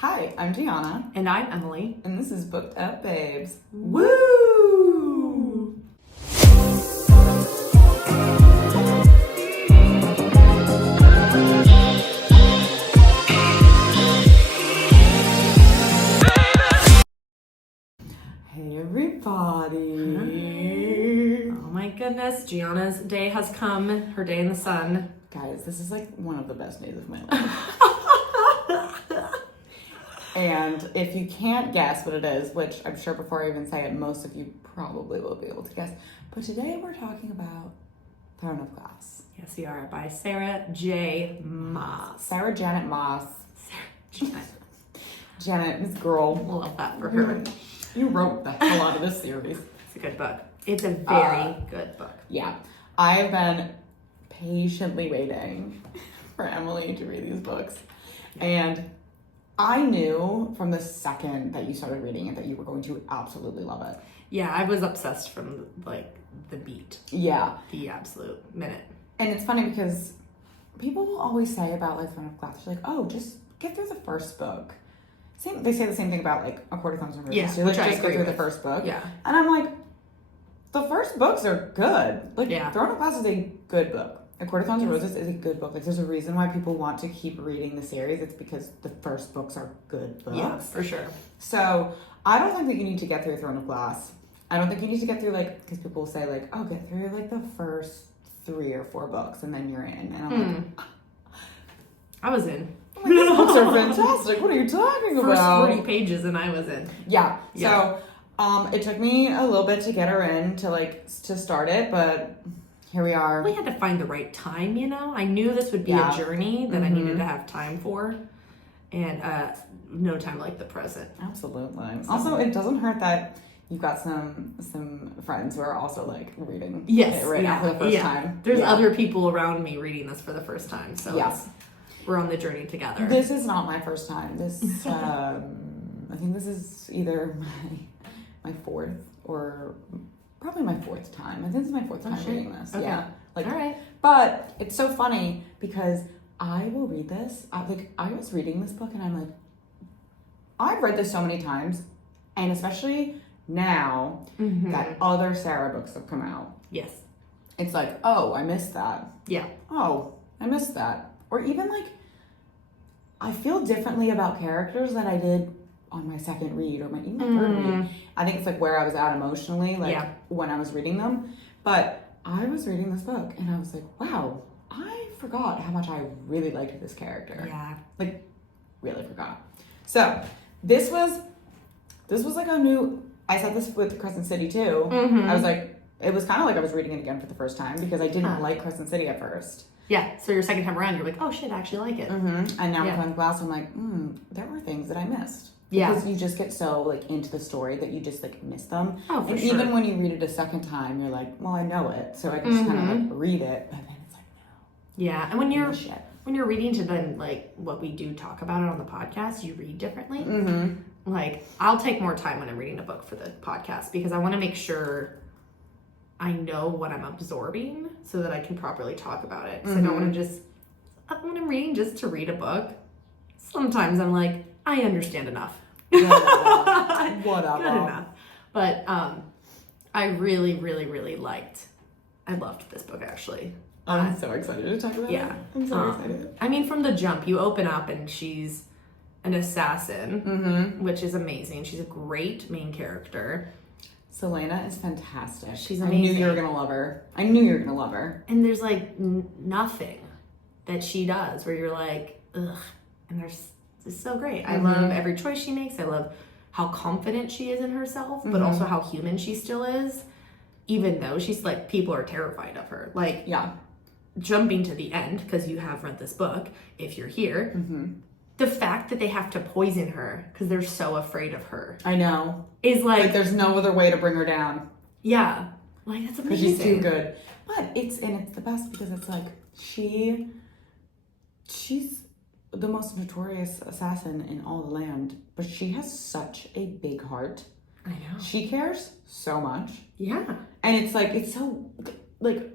Hi, I'm Gianna. And I'm Emily. And this is Booked Up Babes. Woo! Hey everybody. Oh my goodness, Gianna's day has come. Her day in the sun. Guys, this is like one of the best days of my life. And if you can't guess what it is, which I'm sure before I even say it, most of you probably will be able to guess. But today we're talking about Throne of Glass. Yes, we are, by Sarah J. Maas. Sarah Janet Maas. Sarah Janet. Janet, this girl. Love that for her. You wrote the hell out of this series. It's a good book. It's a very good book. Yeah. I have been patiently waiting for Emily to read these books. And I knew from the second that you started reading it that you were going to absolutely love it. Yeah, I was obsessed from like the beat. Yeah. The absolute minute. And it's funny because people will always say about like Throne of Glass, they're like, oh, just get through the first book. They say the same thing about like A Court of Thorns and Roses. Yeah, You're like, which I just go agree through with. the first book. Yeah. And I'm like, the first books are good. Like, Yeah. Throne of Glass is a good book. A Court of Thorns and Roses is a good book. Like, there's a reason why people want to keep reading the series. It's because the first books are good books. Yeah, for sure. So, I don't think that you need to get through Throne of Glass. I don't think you need to get through, like, because people will say, like, oh, get through, like, the first 3 or 4 books, and then you're in. And I'm like, I was in. I'm like, these books are fantastic. What are you talking First about? 40 pages and I was in. Yeah. Yeah. So, it took me a little bit to get her in to start it, but here we are. We had to find the right time, you know? I knew this would be Yeah. a journey that I needed to have time for. And no time like the present. Absolutely. Also, it doesn't hurt that you've got some friends who are also like reading it right now for the first time. There's other people around me reading this for the first time. So we're on the journey together. This is not my first time. This I think this is either my fourth or probably my fourth time. I think this is my fourth time reading this. Okay. Yeah. Like, all right. But it's so funny because I will read this. I was reading this book and I'm like, I've read this so many times, and especially now that other Sarah books have come out. Yes. It's like, oh, I missed that. Yeah. Oh, I missed that. Or even like, I feel differently about characters that I did on my second read or even my third read. I think it's like where I was at emotionally, like when I was reading them. But I was reading this book and I was like, wow, I forgot how much I really liked this character. Yeah. Like, really forgot. So, this was like a new, I said this with Crescent City too. I was like, it was kind of like I was reading it again for the first time because I didn't like Crescent City at first. Yeah, so your second time around, you're like, oh shit, I actually like it. And now with Throne of Glass, I'm like, there were things that I missed. Yeah. Because you just get so like into the story that you just like miss them. Oh, for and sure. even when you read it a second time, you're like, well, I know it. So I can just kind of like read it. But then it's like, no. Yeah, and when you're reading to then like what we do talk about it on the podcast, you read differently. Like, I'll take more time when I'm reading a book for the podcast because I want to make sure I know what I'm absorbing so that I can properly talk about it. Because I don't want to just, when I'm reading just to read a book, sometimes I'm like, I understand enough. Whatever. Good enough. But I really, really, really I loved this book actually. I'm so excited to talk about it. I'm so excited. I mean, from the jump, you open up and she's an assassin, which is amazing. She's a great main character. Selena is fantastic. She's amazing. I knew you were gonna love her. And there's like nothing that she does where you're like, ugh. And it's so great. I love every choice she makes. I love how confident she is in herself, but also how human she still is, even though she's like, people are terrified of her. Like, jumping to the end, because you have read this book, if you're here, the fact that they have to poison her because they're so afraid of her. I know. Is like there's no other way to bring her down. Yeah. Like, that's amazing. Because she's too good. But it's the best because it's like, she's the most notorious assassin in all the land, but she has such a big heart. I know. She cares so much. Yeah. And it's like, it's so, like,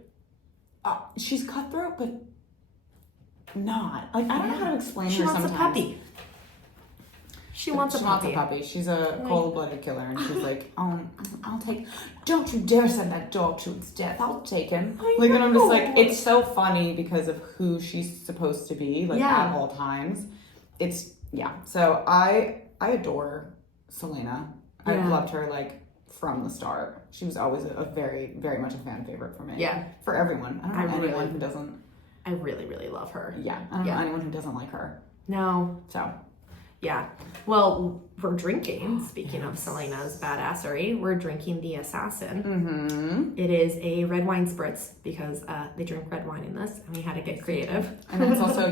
she's cutthroat, but not. Like, I don't know how to explain her sometimes. She wants a puppy. She wants a puppy. She's a cold-blooded killer, and she's like, I'll take. Don't you dare send that dog to its death. I'll take him. And I'm just like, it's so funny because of who she's supposed to be, at all times. So I adore Selena. I've loved her from the start. She was always a very, very much a fan favorite for me. Yeah. For everyone. I don't know anyone who doesn't. I really, really love her. Yeah. I don't know anyone who doesn't like her. No. So. Yeah. Well, we're drinking, speaking of Selena's badassery, we're drinking the Assassin. Mm-hmm. It is a red wine spritz because they drink red wine in this, and we had to get creative. And it's also,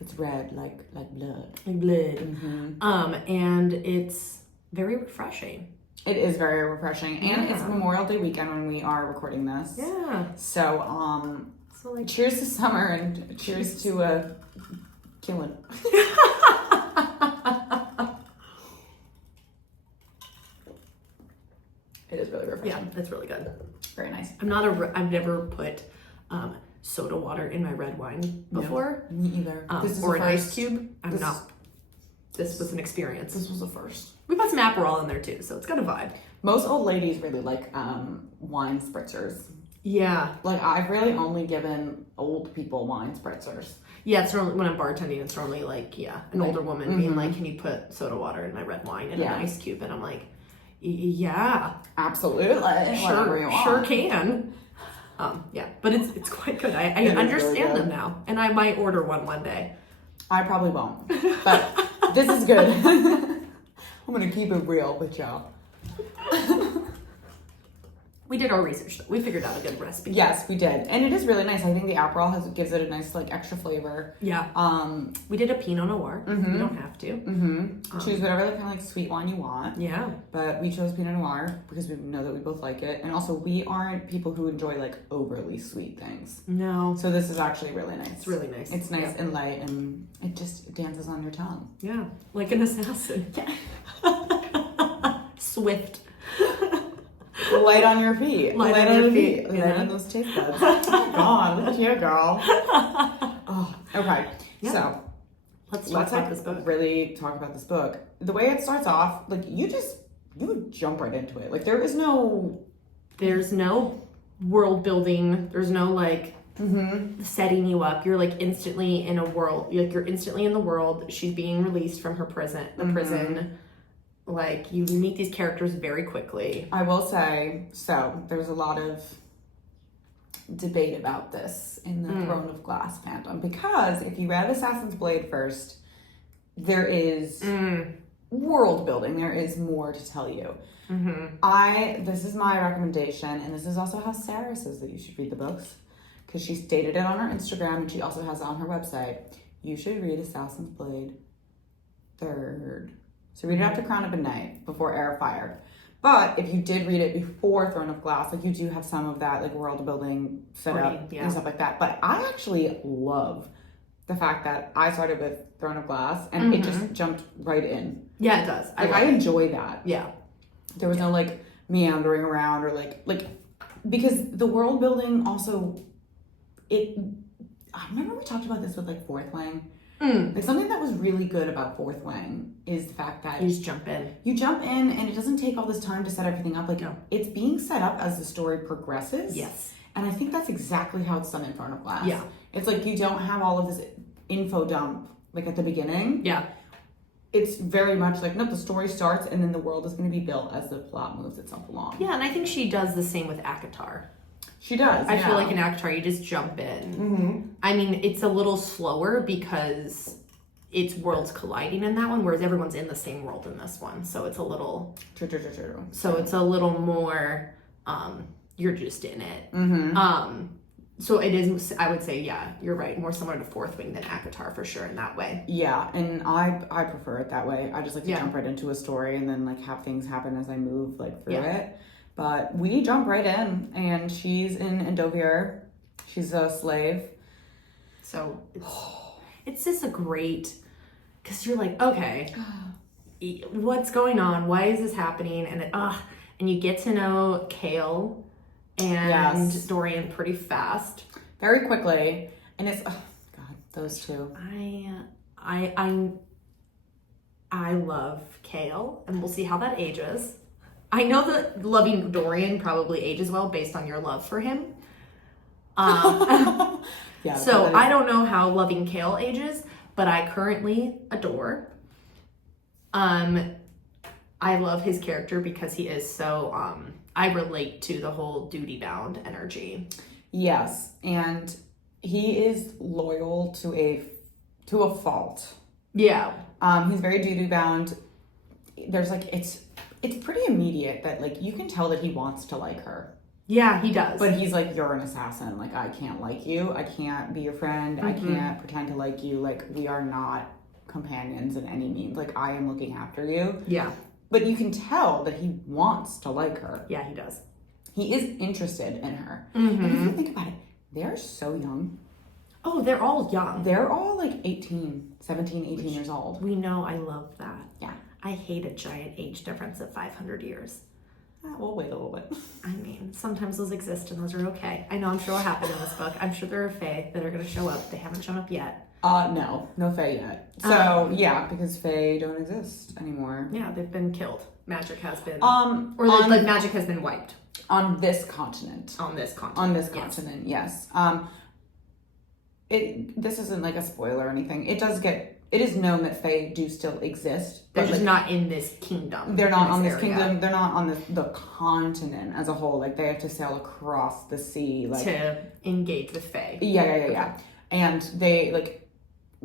it's red like blood. Like blood. Mm-hmm. And it's very refreshing. It is very refreshing. And it's Memorial Day weekend when we are recording this. Yeah. So, cheers to summer and cheers to killing. It is really refreshing. Yeah, it's really good. Very nice. I've never put soda water in my red wine before. No, me either. Or an ice cube. This was an experience. This was the first. We put some Aperol in there too, so it's got a vibe. Most old ladies really like wine spritzers. Yeah. I've really only given old people wine spritzers. Yeah, it's normally, when I'm bartending, it's normally an older woman being like, can you put soda water in my red wine and an ice cube? And I'm like, yeah. Absolutely. Sure can. But it's quite good. I understand them now, and I might order one day. I probably won't, but this is good. I'm gonna keep it real with y'all. We did our research, though. We figured out a good recipe. Yes, we did. And it is really nice. I think the Aperol gives it a nice, extra flavor. Yeah. We did a Pinot Noir. Mm-hmm. You don't have to. Mm-hmm. Choose whatever kind of sweet wine you want. Yeah. But we chose Pinot Noir because we know that we both like it. And also, we aren't people who enjoy, overly sweet things. No. So this is actually really nice. It's really nice. It's nice and light, and it just dances on your tongue. Yeah. Like an assassin. Swift. Light on your feet. Light on your feet. Light on those taste buds. Oh my god, look at you, girl. Oh, okay. Yeah. So let's talk about this book. Really talk about this book. The way it starts off, you jump right into it. There's no world building. There's no setting you up. You're instantly in a world. You're instantly in the world. She's being released from her prison. Prison. You meet these characters very quickly. I will say, so there's a lot of debate about this in the Throne of Glass fandom, because if you read Assassin's Blade first, there is world building. There is more to tell you. Mm-hmm. This is my recommendation, and this is also how Sarah says that you should read the books, because she stated it on her Instagram, and she also has it on her website. You should read Assassin's Blade third. So read it after Crown of Midnight, before Heir of Fire. But if you did read it before Throne of Glass, you do have some of that world building set up and stuff like that. But I actually love the fact that I started with Throne of Glass and it just jumped right in. Yeah, it does. I enjoy that. Yeah. There was no meandering around or because the world building also, I remember we talked about this with Fourth Wing. Something that was really good about Fourth Wing is the fact that you just jump in. You jump in, and it doesn't take all this time to set everything up. It's being set up as the story progresses. Yes. And I think that's exactly how it's done in Throne of Glass. Yeah. It's you don't have all of this info dump at the beginning. Yeah. It's very much nope, the story starts, and then the world is going to be built as the plot moves itself along. Yeah, and I think she does the same with ACOTAR. She does. I feel like in ACOTAR, you just jump in. Mm-hmm. I mean, it's a little slower because it's worlds colliding in that one, whereas everyone's in the same world in this one. So it's a little... True. So it's a little more... you're just in it. Mm-hmm. So it is, I would say, yeah, you're right. More similar to Fourth Wing than ACOTAR for sure in that way. Yeah, and I prefer it that way. I just like to jump right into a story and then like have things happen as I move through it. But we jump right in, and she's in Endovier. She's a slave. So it's just a great, because you're like, okay, what's going on? Why is this happening? And you get to know Kale and Dorian pretty fast, very quickly, and it's God, those two. I love Kale, and we'll see how that ages. I know that loving Dorian probably ages well based on your love for him. Yeah. So I don't know how loving Kale ages, but I currently adore. I love his character because he is so, I relate to the whole duty-bound energy. Yes, and he is loyal to a fault. Yeah. He's very duty-bound. There's like, it's pretty immediate that like, you can tell that he wants to like her. Yeah, he does. But he's like, you're an assassin. Like, I can't like you. I can't be your friend. I can't pretend to like you. Like, we are not companions in any means. Like, I am looking after you. Yeah. But you can tell that he wants to like her. Yeah, he does. He is interested in her. And if you think about it, they're so young. Oh, they're all young. They're all like 17, 18 years old. We know I love that. Yeah. I hate a giant age difference of 500 years. We'll wait a little bit. I mean, sometimes those exist and those are okay. I know I'm sure what happened in this book. I'm sure there are fae that are going to show up. They haven't shown up yet. No fae yet. So, yeah, because fae don't exist anymore. Yeah, they've been killed. Magic has been, magic has been wiped. On this continent. On this continent. On this continent, yes. This isn't like a spoiler or anything. It is known that fae do still exist. They're but just not in this kingdom. They're not on this area. kingdom. They're not on the continent as a whole. Like, they have to sail across the sea. Like, to engage with fae. Yeah. And they, like,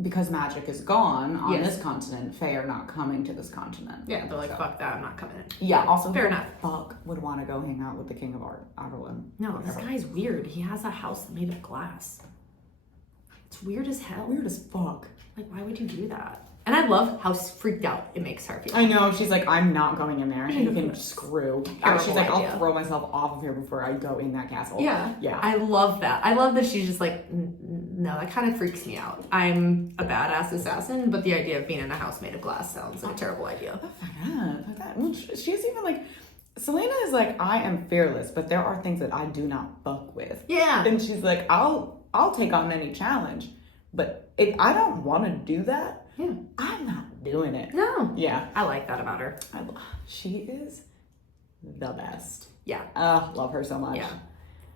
because magic is gone on this continent, fae are not coming to this continent. Yeah, they're like, fuck that, I'm not coming in. Yeah, also, fair enough. Fuck would want to go hang out with the king of Ardalan. No, this guy's weird. He has a house made of glass. It's weird as hell. Weird as fuck. Like, why would you do that? And I love how freaked out it makes her feel. I know. She's like, I'm not going in there. You can screw. She's like, idea. I'll throw myself off of here before I go in that castle. Yeah. I love that. I love that she's just like, no, that kind of freaks me out. I'm a badass assassin, but the idea of being in a house made of glass sounds like a terrible idea. Fuck that. Well, she's even like, Selena is like, I am fearless, but there are things that I do not fuck with. Yeah. And she's like, I'll take on any challenge, but if I don't want to do that, I'm not doing it. No. Yeah. I like that about her. She is the best. Yeah. Love her so much. Yeah.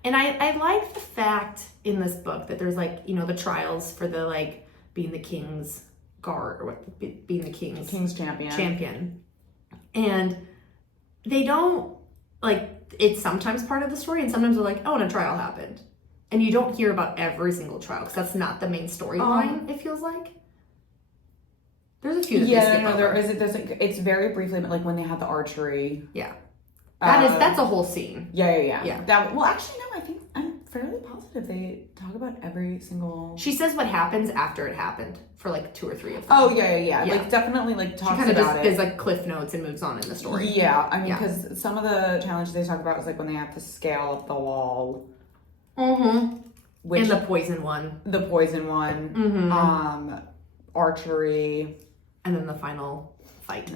And I like the fact in this book that there's like, you know, the trials for the like being the king's guard or what, being the king's champion. And they don't like, it's sometimes part of the story and sometimes they're like, oh, and a trial happened. And you don't hear about every single trial because that's not the main storyline, it feels like. There's a few that they skip over. There is. It's very briefly, but like when they had the archery. Yeah. That's a whole scene. Yeah. Well, actually, no, I think I'm fairly positive they talk about every single... She says what happens after it happened for like 2 or 3 of them. Oh, yeah. Like, definitely, like, talks about it. She kind of is like cliff notes and moves on in the story. Yeah, I mean, because some of the challenges they talk about is like when they have to scale up the wall. Mm-hmm. And the poison one. Mm-hmm. Archery. And then the final fight.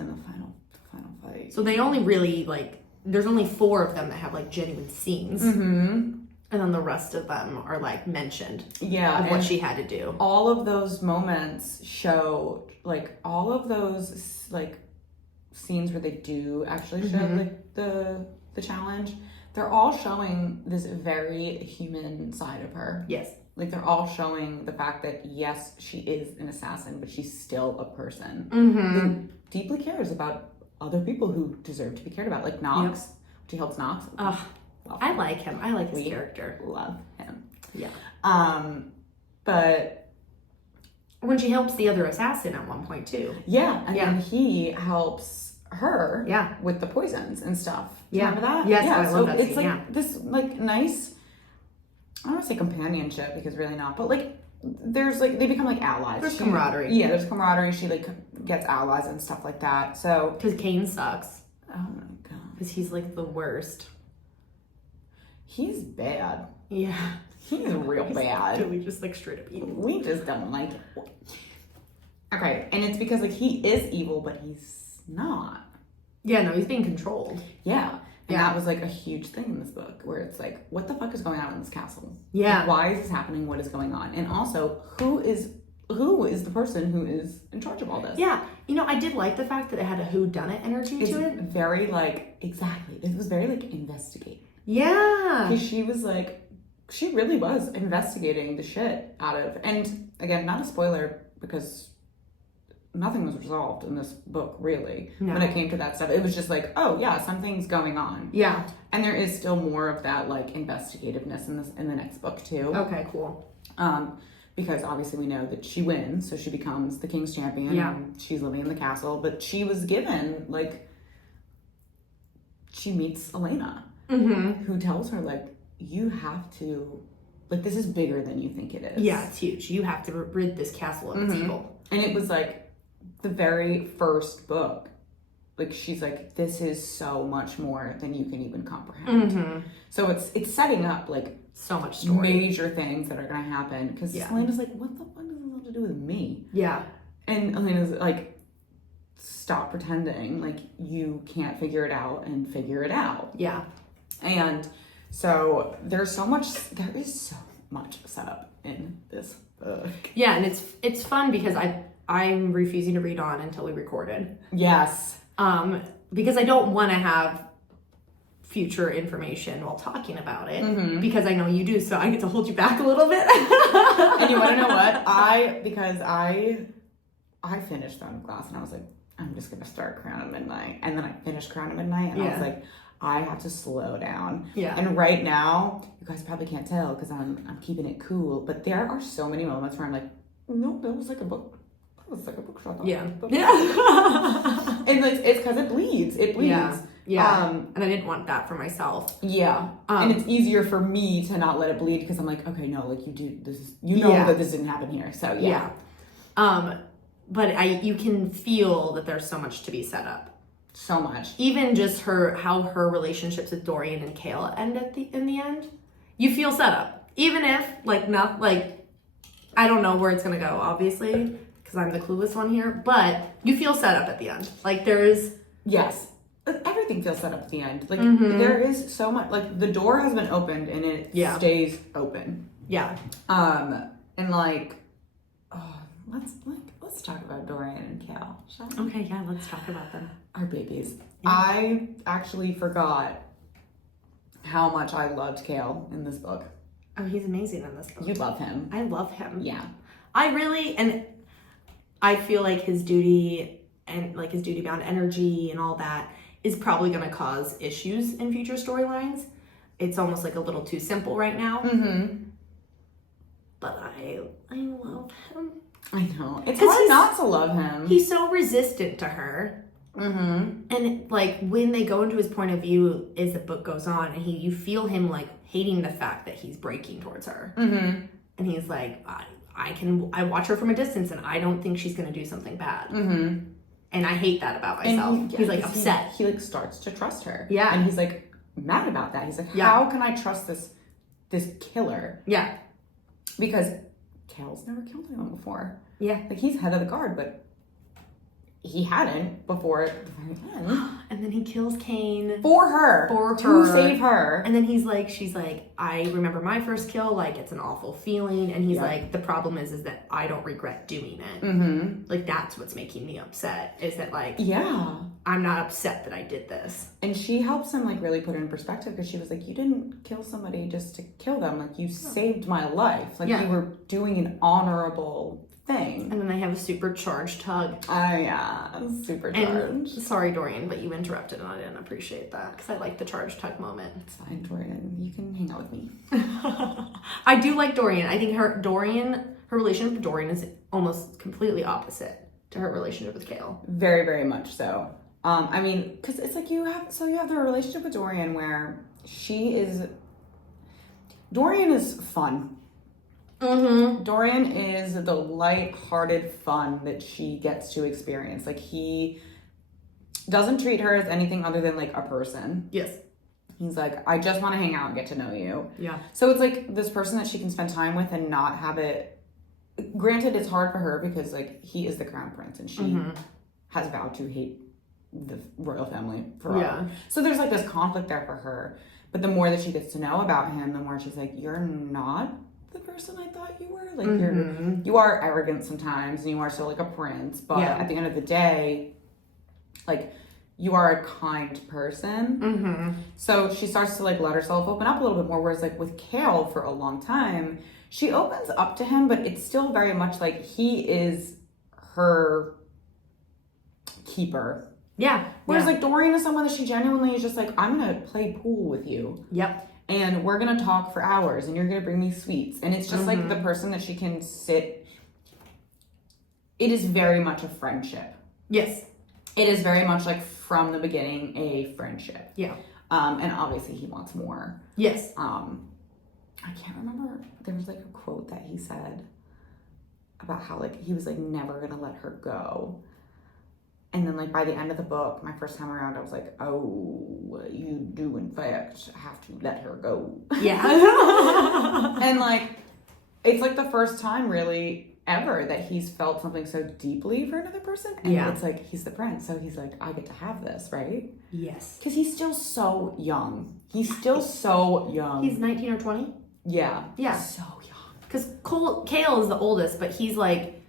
So they only really, like, there's only 4 of them that have, like, genuine scenes. Mm-hmm. And then the rest of them are, like, mentioned. Yeah. Of what she had to do. All of those moments show, like, all of those, like, scenes where they do actually show, like, the challenge, they're all showing this very human side of her. Yes. Like, they're all showing the fact that, yes, she is an assassin, but she's still a person who deeply cares about other people who deserve to be cared about. Like Knox. Yep. She helps Knox. I like him. I like his character. Love him. Yeah. But... when she helps the other assassin at one point, too. Yeah. And then he helps her Yeah. with the poisons and stuff. Yeah. Remember that? Yes, I love that it's scene, like this, like, nice... I don't want to say companionship because really not, but like there's like they become like allies. There's camaraderie. Yeah, there's camaraderie. She like gets allies and stuff like that. So because Kane sucks. Oh my god. Because he's like the worst. He's bad. Yeah. He's real bad. We just like straight up evil. We just don't like it. Okay, and it's because like he is evil, but he's not. Yeah, no, he's being controlled. Yeah. And that was like a huge thing in this book where it's like, what the fuck is going on in this castle? Yeah. Like, why is this happening? What is going on? And also, who is who is the person who is in charge of all this? Yeah. You know, I did like the fact that it had a whodunit energy to it. Very like, exactly. It was very like investigate. Yeah. Because she was like, she really was investigating the shit out of, and again, not a spoiler because nothing was resolved in this book really when it came to that stuff. It was just like, oh yeah, something's going on. Yeah. And there is still more of that like investigativeness in the next book too. Okay, cool. Because obviously we know that she wins, so she becomes the king's champion. Yeah. And she's living in the castle, but she was given like, she meets Elena, who tells her like, you have to, like, this is bigger than you think it is. Yeah, it's huge. You have to rid this castle of its evil. And it was like the very first book. Like, she's like, this is so much more than you can even comprehend. So it's setting up like so much story, major things that are gonna happen. Because Elena's like, what the fuck does this have to do with me? Yeah. And Elena's like, stop pretending like you can't figure it out and figure it out. Yeah. And so there is so much set up in this book. Yeah, and it's fun because I'm refusing to read on until we recorded. Yes. Because I don't want to have future information while talking about it because I know you do, so I get to hold you back a little bit. And you want to know what? I finished Throne of Glass and I was like, I'm just gonna start Crown of Midnight, and then I finished Crown of Midnight and I was like, I have to slow down. Yeah. And right now, you guys probably can't tell because I'm keeping it cool, but there are so many moments where I'm like, nope, that was like a book. That was like a book. Shut up. Yeah. Yeah. And it's because it bleeds. It bleeds. Yeah. Yeah. And I didn't want that for myself. Yeah. And it's easier for me to not let it bleed because I'm like, okay, no, like you know that this didn't happen here. So yeah. But you can feel that there's so much to be set up. So much. Even just how her relationships with Dorian and Kale end in the end. You feel set up. Even if I don't know where it's gonna go, obviously, because I'm the clueless one here, but you feel set up at the end. Like there's yes. Everything feels set up at the end. Like there is so much, like the door has been opened and it stays open. Yeah. And like, oh, let's talk about Dorian and Cal, shall we? Okay, yeah, let's talk about them. Our babies. Yeah. I actually forgot how much I loved Kale in this book. Oh, he's amazing in this book. You love him. I love him. Yeah. I feel like his duty and like his duty-bound energy and all that is probably going to cause issues in future storylines. It's almost like a little too simple right now. But I love him. I know. It's hard not to love him. He's so resistant to her. And like when they go into his point of view as the book goes on, and you feel him like hating the fact that he's breaking towards her. And he's like, I watch her from a distance, and I don't think she's gonna do something bad. And I hate that about myself. He's like upset. He like starts to trust her. Yeah. And he's like mad about that. He's like, how can I trust this killer? Yeah. Because Kale's never killed anyone before. Yeah. Like he's head of the guard, but he hadn't before the very end. And then he kills Cain. For her. To save her. And then she's like, I remember my first kill, like it's an awful feeling. And he's like, the problem is that I don't regret doing it. Like that's what's making me upset, is that like, I'm not upset that I did this. And she helps him like really put it in perspective, because she was like, you didn't kill somebody just to kill them. Like you saved my life. Like you were doing an honorable thing. And then they have a supercharged hug. Oh yeah, supercharged. And sorry, Dorian, but you interrupted and I didn't appreciate that because I like the charged hug moment. It's fine, Dorian. You can hang out with me. I do like Dorian. I think her relationship with Dorian is almost completely opposite to her relationship with Kale. Very, very much so. I mean, because it's like you have the relationship with Dorian where Dorian is fun. Dorian is the light-hearted fun that she gets to experience. Like he doesn't treat her as anything other than like a person. Yes. He's like, I just want to hang out and get to know you. Yeah. So it's like this person that she can spend time with and not have it. Granted, it's hard for her because like he is the crown prince and she has vowed to hate the royal family forever. Yeah. So there's like this conflict there for her. But the more that she gets to know about him, the more she's like, you're not the person I thought you were. Like you are arrogant sometimes, and you are still like a prince, but at the end of the day, like you are a kind person. So she starts to like let herself open up a little bit more. Whereas like with Kale, for a long time, she opens up to him, but it's still very much like he is her keeper. Yeah. Whereas like Dorian is someone that she genuinely is just like, I'm gonna play pool with you. Yep. And we're gonna talk for hours, and you're gonna bring me sweets. And it's just like the person that she can sit. It is very much a friendship. Yes. It is very much like from the beginning a friendship. Yeah. And obviously he wants more. Yes. I can't remember. There was like a quote that he said about how like he was like never gonna let her go. And then like by the end of the book, my first time around, I was like, oh, you do in fact have to let her go. Yeah. And like, it's like the first time really ever that he's felt something so deeply for another person. And it's like, he's the prince. So he's like, I get to have this, right? Yes. Because he's still so young. He's still so young. He's 19 or 20? Yeah. Yeah. So young. Because Kale is the oldest, but he's like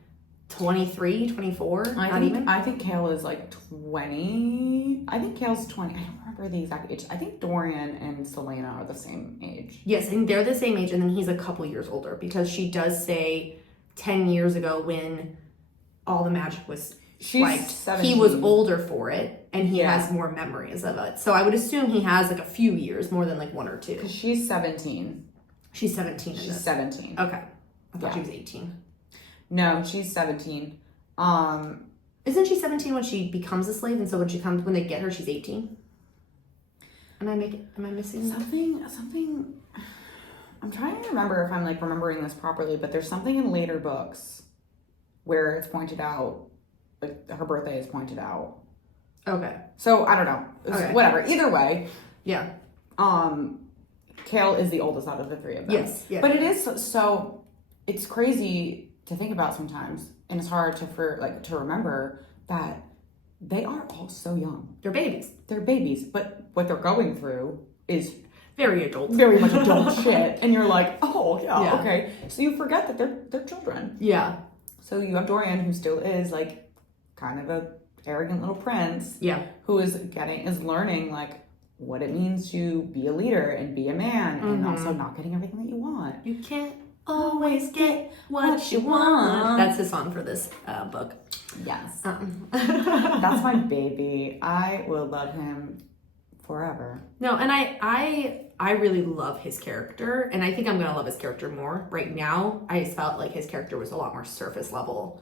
23, 24, I think Kale is like 20. I think Kale's 20. I don't remember the exact age. I think Dorian and Selena are the same age. Yes, and they're the same age, and then he's a couple years older because she does say 10 years ago when all the magic was swiped, 17. he was older for it, and he has more memories of it. So I would assume he has like a few years, more than like 1 or 2. Because she's 17. She's 17 in She's this. 17. Okay. I thought she was 18. No, she's 17. Isn't she 17 when she becomes a slave, and so when they get her, she's 18? Am I missing something? I'm trying to remember if I'm like remembering this properly, but there's something in later books where it's pointed out, like her birthday is pointed out. Okay. So I don't know. Okay. Whatever. Either way. Yeah. Kale is the oldest out of the 3 of them. Yes. Yeah. But it is so. It's crazy to think about sometimes, and it's hard to remember that they are all so young. They're babies. They're babies, but what they're going through is very adult. Very much adult shit. And you're like, oh yeah, okay. So you forget that they're children. Yeah. So you have Dorian, who still is like kind of a arrogant little prince. Yeah. Who is learning like what it means to be a leader and be a man, and also not getting everything that you want. You can't always get what you want. That's the song for this book. Yes. That's my baby. I will love him forever. No, and I really love his character, and I think I'm gonna love his character more. Right now, I just felt like his character was a lot more surface level.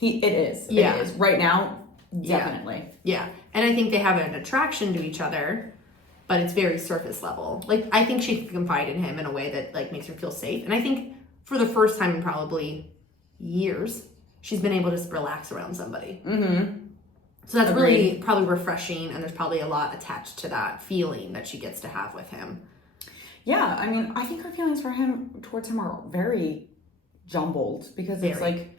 It is. Right now, definitely. Yeah. And I think they have an attraction to each other, but it's very surface level. Like, I think she can confide in him in a way that like makes her feel safe. And I think for the first time in probably years, she's been able to just relax around somebody. Mm-hmm. So that's really probably refreshing, and there's probably a lot attached to that feeling that she gets to have with him. Yeah, I mean, I think her feelings towards him are very jumbled, because it's like,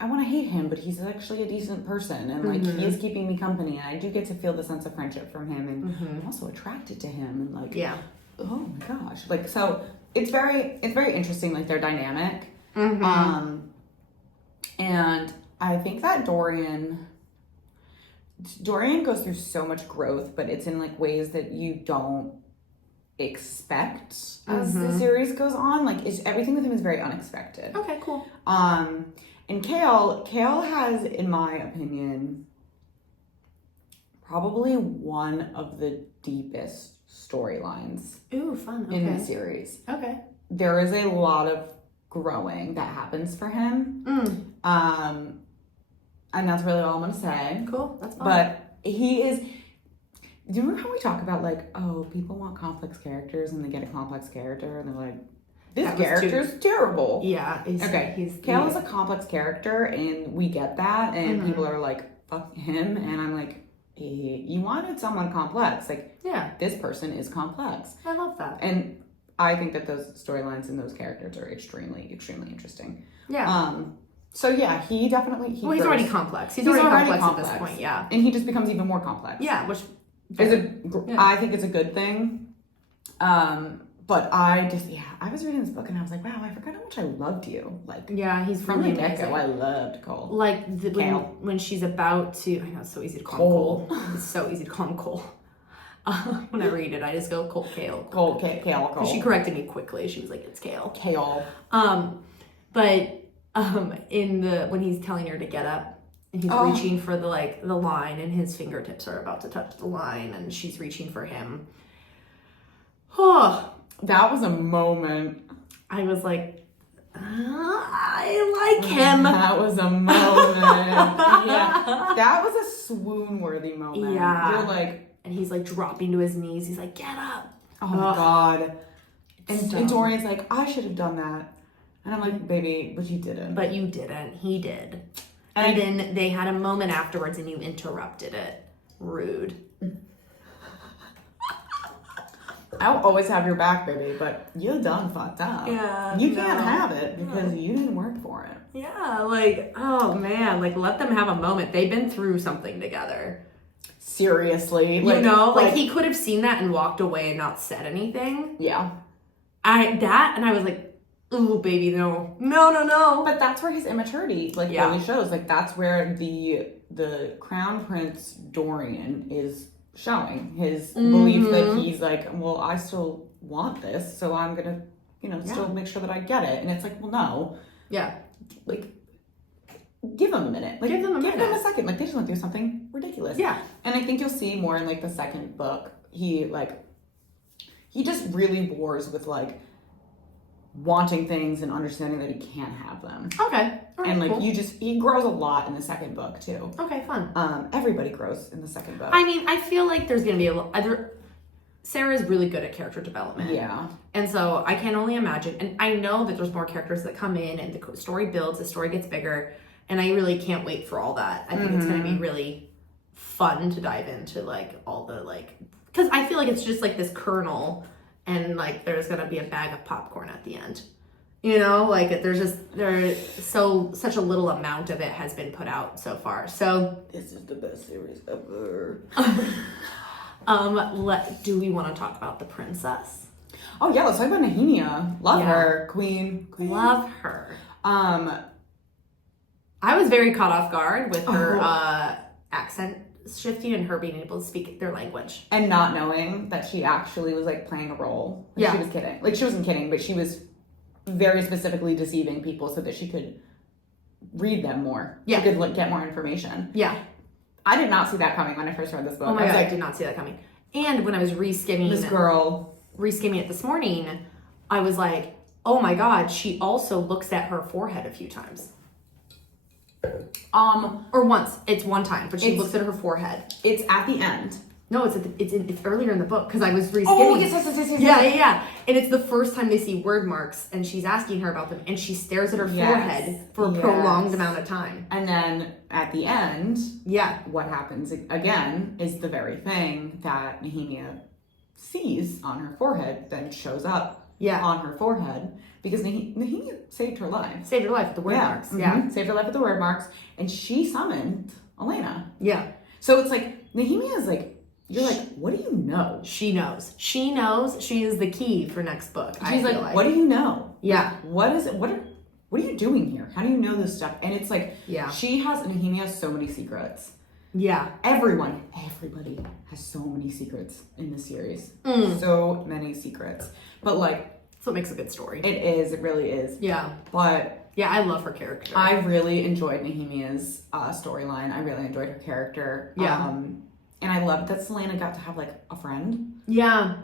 I want to hate him, but he's actually a decent person, and like he is keeping me company, and I do get to feel the sense of friendship from him, and I'm also attracted to him, and like, oh my gosh, like, so it's very interesting, like their dynamic, and I think that Dorian goes through so much growth, but it's in like ways that you don't expect as the series goes on. Like, everything with him is very unexpected. Okay, cool. And Kale has, in my opinion, probably one of the deepest storylines. Ooh, fun. Okay. In the series. Okay. There is a lot of growing that happens for him. And that's really all I'm gonna say. Cool, that's fine. But he is. Do you remember how we talk about like, oh, people want complex characters and they get a complex character and they're like, this character's terrible. Yeah. Kale is a complex character, and we get that, and people are like, fuck him, and I'm like, hey, you wanted someone complex. Like, this person is complex. I love that. And I think that those storylines and those characters are extremely, extremely interesting. Yeah. So yeah, he's already complex. He's already complex at this point, yeah. And he just becomes even more complex. Yeah, which I think it's a good thing. But I was reading this book and I was like, wow, I forgot how much I loved you. Like, yeah, he's from really the get-go, amazing. I loved Cole. Like when she's about to, I know it's so easy to call him Cole. It's so easy to call him Cole. When I read it, I just go Cole, Kale. Cole. She corrected me quickly. She was like, it's Kale. Kale. But when he's telling her to get up, and he's reaching for the line, and his fingertips are about to touch the line, and she's reaching for him. Oh, that was a moment. I was like, I like him. That was a moment. Yeah, that was a swoon-worthy moment. Yeah, you're like. And he's like dropping to his knees. He's like, get up. Oh my God. And Dorian's like, I should have done that. And I'm like, baby, but you didn't. But you didn't. He did. And then they had a moment afterwards and you interrupted it. Rude. I'll always have your back, baby, but you done fucked up. Yeah. You can't have it because you didn't work for it. Yeah, like, oh man, like let them have a moment. They've been through something together. Seriously. Like he could have seen that and walked away and not said anything. Yeah. I was like, ooh, baby, no. No. But that's where his immaturity really shows. Like that's where the Crown Prince Dorian is showing his belief that he's like, well, I still want this, so I'm gonna, still make sure that I get it. And it's like, well, no. Yeah. Like, give them a minute. Like, give them a second. Like, they just went through something ridiculous. Yeah. And I think you'll see more in the second book. He just really bores with wanting things and understanding that he can't have them. Okay. All right, and cool. he grows a lot in the second book too. Okay, fun. Everybody grows in the second book. I mean, I feel like there's gonna be Sarah's really good at character development. Yeah. And so I can only imagine, and I know that there's more characters that come in and the story builds, the story gets bigger, and I really can't wait for all that. I think it's gonna be really fun to dive into all the because I feel like it's just this kernel and there's gonna be a bag of popcorn at the end. There's such a little amount of it has been put out so far. So this is the best series ever. Do we want to talk about the princess? Oh yeah, let's talk about Nehemia. Love her. Queen. Love her. I was very caught off guard with her accent shifting and her being able to speak their language. And not knowing that she actually was playing a role. She was kidding. She wasn't kidding, but she was very specifically deceiving people so that she could read them more. Yeah. She could get more information. Yeah. I did not see that coming when I first read this book. Oh my God, I did not see that coming. And when I was reskimming it this morning, I was like, oh my God, she also looks at her forehead a few times. Or once. It's one time, but she looks at her forehead. It's at the end. No, it's earlier in the book because I was reskimming. Oh, yes. Yeah. And it's the first time they see word marks, and she's asking her about them, and she stares at her forehead for a prolonged amount of time. And then at the end, what happens again is the very thing that Nehemia sees on her forehead then shows up on her forehead. Because Nehemia saved her life. Saved her life with the word marks. Mm-hmm. Yeah. Saved her life with the word marks. And she summoned Elena. Yeah. So it's Nehemia is you're what do you know? She knows. She knows she is the key for next book. She's what do you know? Yeah. What is it? What are you doing here? How do you know this stuff? And it's Nehemia has so many secrets. Yeah. Everybody has so many secrets in this series. So many secrets. But that's what makes a good story. It is. It really is. Yeah. But yeah, I love her character. I really enjoyed Nehemia's storyline. I really enjoyed her character. Yeah. And I loved that Selena got to have a friend. Yeah.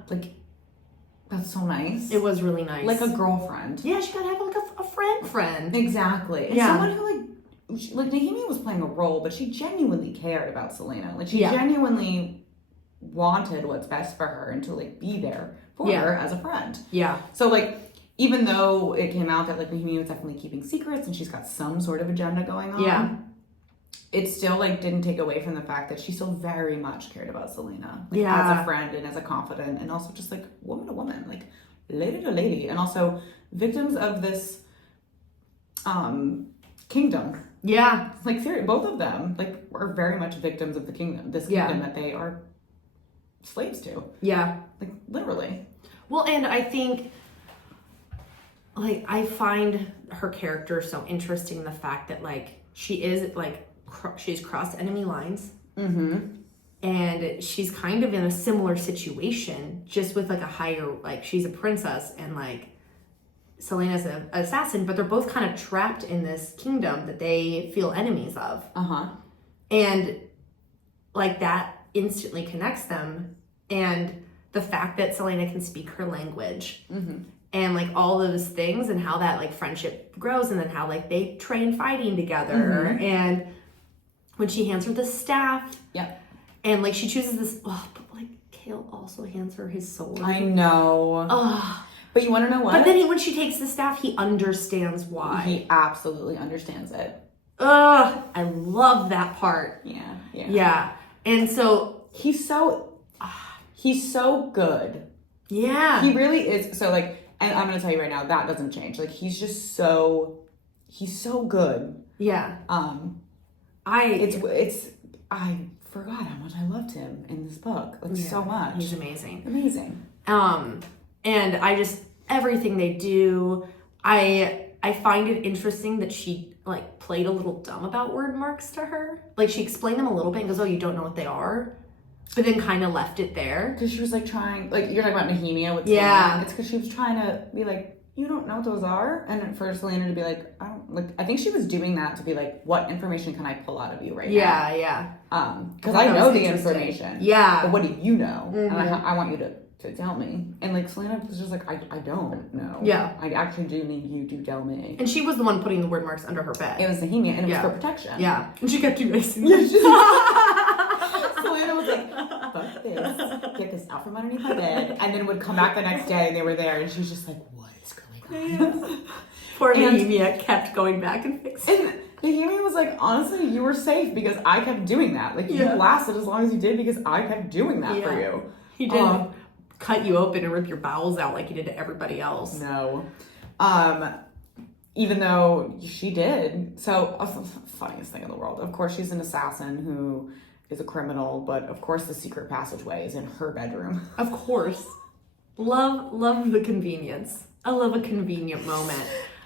That's so nice. It was really nice. A girlfriend. Yeah, she got to have a friend. Exactly. And someone who Nehemia was playing a role, but she genuinely cared about Selena. She genuinely wanted what's best for her and to be there for her as a friend. Yeah. So even though it came out that Nehemia was definitely keeping secrets and she's got some sort of agenda going on. Yeah. It still didn't take away from the fact that she still very much cared about Selena. As a friend and as a confidant and also just woman to woman. Lady to lady. And also victims of this kingdom. Yeah. Seriously, both of them are very much victims of the kingdom. This kingdom that they are slaves to. Yeah. Literally. Well, and I think, like, I find her character so interesting. The fact that, like, she is, like, she's crossed enemy lines. Mm-hmm. And she's kind of in a similar situation, just with, like, a higher, like, she's a princess and, like, Selena's an assassin, but they're both kind of trapped in this kingdom that they feel enemies of. And, like, that instantly connects them. And the fact that Selena can speak her language and, like, all those things and how that, like, friendship grows, and then how, like, they train fighting together. And when she hands her the staff. And, like, she chooses this, but, like, Kale also hands her his sword. I know. But you want to know what? But then when she takes the staff, he understands why. He absolutely understands it. I love that part. Yeah. And so he's so good. Yeah. He really is. So, like, and I'm gonna tell you right now, that doesn't change. Like, he's so good. Yeah. I forgot how much I loved him in this book. Like, so much. He's amazing. Amazing. And I just, everything they do, I find it interesting that she, like, played a little dumb about word marks to her. Like, she explained them a little bit and goes, oh, you don't know what they are? But then kind of left it there. Because she was, like, trying, like, you're talking about Nehemia with Yeah. Selena. It's because she was trying to be like, you don't know what those are? And for Selena to be like, I think she was doing that to be like, what information can I pull out of you right now? Yeah. Because I know the information. Yeah. But what do you know? And I want you to tell me. And, like, Selena was just like, I don't know. Yeah. I actually do need you to tell me. And she was the one putting the word marks under her bed. It was Nehemia, and it was for protection. Yeah. And she kept erasing Yeah, them. Selena was like, fuck this. Get this out from underneath my bed. And then would come back the next day and they were there. And she was just like, what is going on? Poor Nehemia kept going back and fixing it. And Nehemia was like, honestly, you were safe because I kept doing that. Like, you lasted as long as you did because I kept doing that for you. He didn't cut you open and rip your bowels out like he did to everybody else. No. Even though she did. So, funniest thing in the world. Of course, she's an assassin who is a criminal, but of course the secret passageway is in her bedroom. Of course. Love the convenience. I love a convenient moment.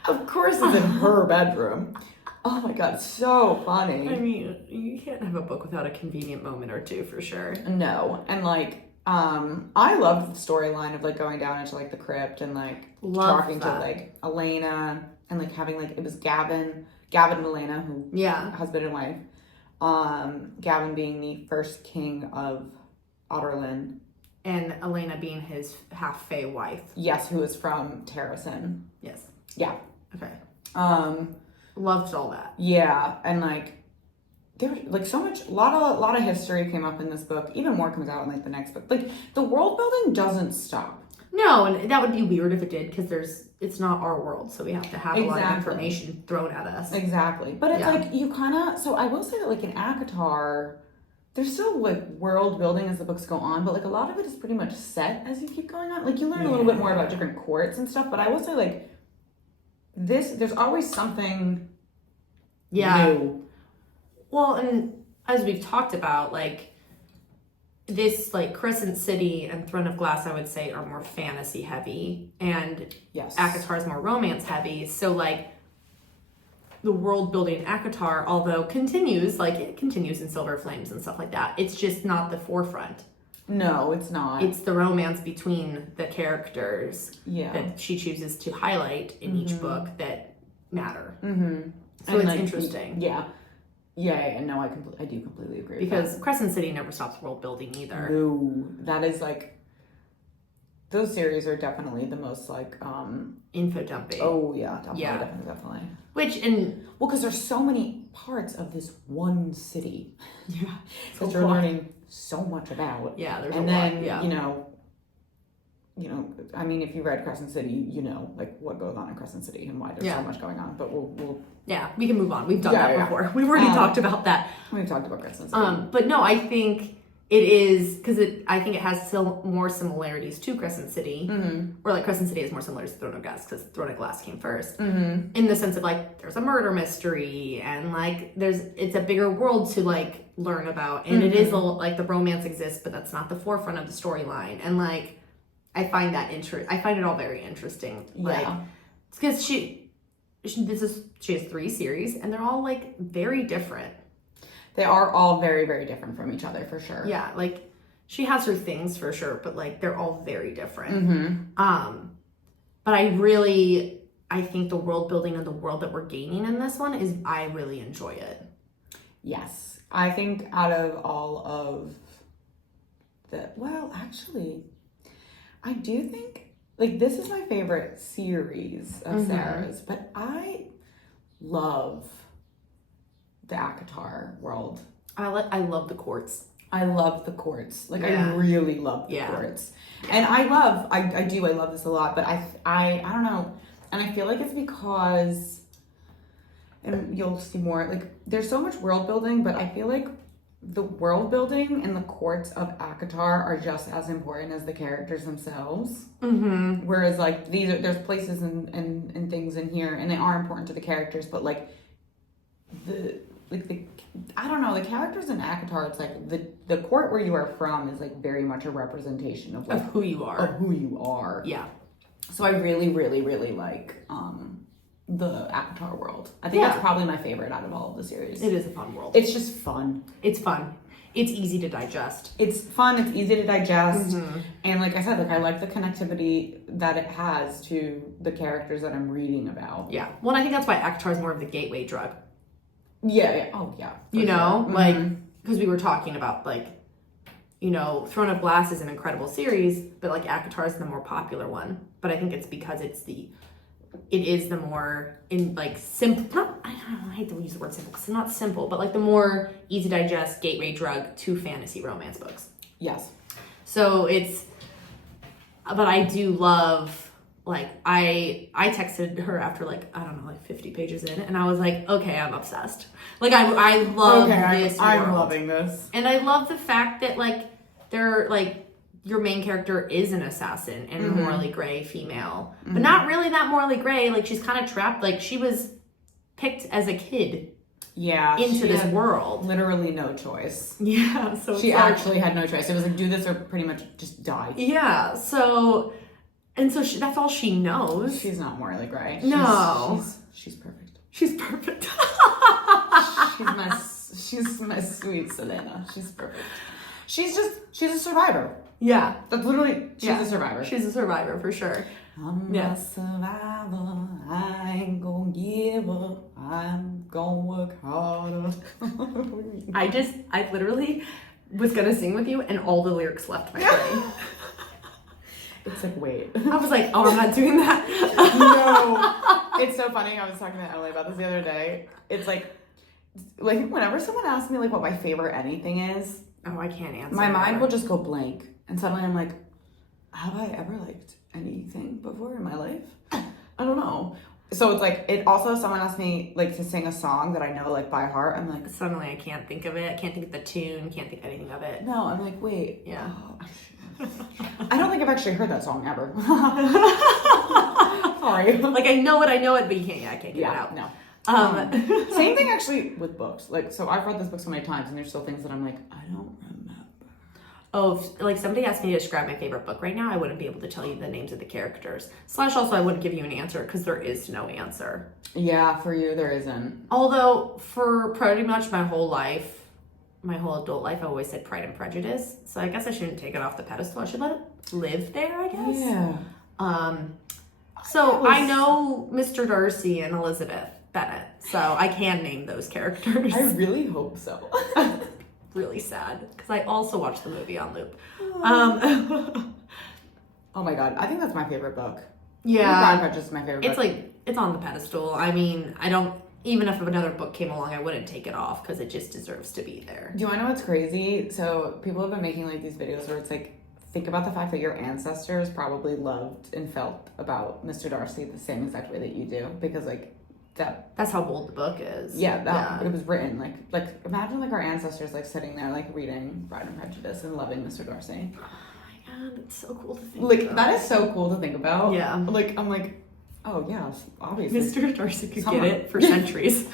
Of course it's in her bedroom. Oh my god, so funny. I mean, you can't have a book without a convenient moment or two for sure. No. And, like, I loved the storyline of, like, going down into, like, the crypt and, like, talking to, like, Elena and, like, having, like, it was Gavin and Elena, who husband and wife. Gavin being the first king of Otterlin. And Elena being his half-fae wife. Yes, who is from Terrasen. Yes. Yeah. Okay. Loved all that. Yeah, and, like, there was, like, so much, a lot of history came up in this book. Even more comes out in, like, the next book. Like, the world building doesn't stop. No, and that would be weird if it did, because it's not our world, so we have to have a lot of information thrown at us. Exactly. But it's like, you kind of, so I will say that, like, in ACOTAR, there's still, like, world building as the books go on, but, like, a lot of it is pretty much set as you keep going on. Like, you learn a little bit more about different courts and stuff, but I will say, like, there's always something new. Well, and as we've talked about, like, this, like, Crescent City and Throne of Glass, I would say, are more fantasy heavy, and ACOTAR is more romance heavy. So, like, the world building in ACOTAR, although continues, like, it continues in Silver Flames and stuff like that, it's just not the forefront. No, it's not. It's the romance between the characters that she chooses to highlight in each book that matter. So and, it's like, interesting. Yeah, no, I do completely agree. Because Crescent City never stops world building either. No, that is, like, those series are definitely the most, like, info dumping. Oh yeah, definitely. Which, and well, because there's so many parts of this one city. Yeah, that you're learning so much about. Yeah, there's and a then, lot. Yeah, you know, I mean, if you read Crescent City, you know, like, what goes on in Crescent City and why there's so much going on. But we'll we can move on. We've done that before. We've already talked about that. We've talked about Crescent City. But no, I think it is, because I think it has more similarities to Crescent City, or, like, Crescent City is more similar to Throne of Glass because Throne of Glass came first, in the sense of, like, there's a murder mystery and, like, it's a bigger world to, like, learn about, and it is like the romance exists, but that's not the forefront of the storyline, and, like, I find it all very interesting. Like, it's because she has 3 series, and they're all like very different. They are all very, very different from each other, for sure. Yeah, like she has her things for sure, but like they're all very different. Mm-hmm. But I think the world building and the world that we're gaining in this one I really enjoy it. Yes. I think out of all of actually, I do think, like, this is my favorite series of Sarah's, but I love the ACOTAR world. I love the courts. I love the courts. Like, I really love the courts. And I love this a lot, but I don't know. And I feel like it's because, and you'll see more, like, there's so much world building, but I feel like the world building and the courts of ACOTAR are just as important as the characters themselves. Mm-hmm. Whereas, like, there's places and things in here, and they are important to the characters, but like I don't know, the characters in ACOTAR, it's like the court where you are from is like very much a representation of who you are. Of who you are. Yeah. So I really, really, really like the ACOTAR world. I think that's probably my favorite out of all of the series. It is a fun world. It's just fun. It's fun. It's easy to digest. It's fun. It's easy to digest. Mm-hmm. And like I said, like I like the connectivity that it has to the characters that I'm reading about. Yeah. Well, I think that's why ACOTAR is more of the gateway drug. Yeah. Oh, yeah. You know, like, because we were talking about, like, you know, Throne of Glass is an incredible series, but like ACOTAR is the more popular one. But I think it's because it is the more simple. I hate to use the word simple because it's not simple, but like the more easy to digest gateway drug to fantasy romance books. Yes. So but I do love, like, I texted her after like, I don't know, like 50 pages in, and I was like, okay, I'm obsessed. Like, I love this I'm world. loving this. And I love the fact that, like, they're like, your main character is an assassin and a morally gray female, but not really that morally gray. Like, she's kind of trapped. Like, she was picked as a kid into this world. Literally no choice. Yeah. So she actually had no choice. It was like, do this or pretty much just die. Yeah. So that's all she knows. She's not morally gray. She's perfect. She's perfect. she's my sweet Selena. She's perfect. She's a survivor. Yeah. That's literally, she's a survivor. She's a survivor for sure. I'm a survivor. I ain't gonna give up. I'm gonna work harder. I literally was gonna sing with you and all the lyrics left my brain. It's like, wait. I was like, oh, I'm not doing that. No. It's so funny. I was talking to Emily about this the other day. It's like whenever someone asks me like what my favorite anything is, oh, I can't answer. My mind will just go blank. And suddenly I'm like, have I ever liked anything before in my life? I don't know. So it's like, it also, if someone asks me like to sing a song that I know like by heart, I'm like, suddenly I can't think of it. I can't think of the tune. Can't think of anything of it. No, I'm like, wait. Yeah. Oh. I don't think I've actually heard that song ever. Sorry. Like, I know it, but I can't get it out. No. Same thing actually with books. Like, so I've read this book so many times and there's still things that I'm like, I don't remember. Oh, if, like, somebody asked me to describe my favorite book right now, I wouldn't be able to tell you the names of the characters. / also, I wouldn't give you an answer because there is no answer. Yeah, for you, there isn't. Although, for pretty much my whole adult life, I always said Pride and Prejudice. So I guess I shouldn't take it off the pedestal. I should let it live there, I guess. Yeah. So I know Mr. Darcy and Elizabeth Bennet, so I can name those characters. I really hope so. Really sad because I also watched the movie on loop. Oh my god, I think that's my favorite book. Yeah, Pride and Prejudice is my favorite book. It's like, it's on the pedestal. I mean, I don't, even if another book came along, I wouldn't take it off because it just deserves to be there. Do you want to know what's crazy? So people have been making like these videos where it's like, think about the fact that your ancestors probably loved and felt about Mr. Darcy the same exact way that you do, because like that's how bold the book is. Yeah, it was written like imagine like our ancestors like sitting there like reading Pride and Prejudice and loving Mr. Darcy. Oh my god, it's so cool to think like about. That is so cool to think about. Yeah. Like I'm like, oh yeah, obviously Mr. Darcy could get it for centuries.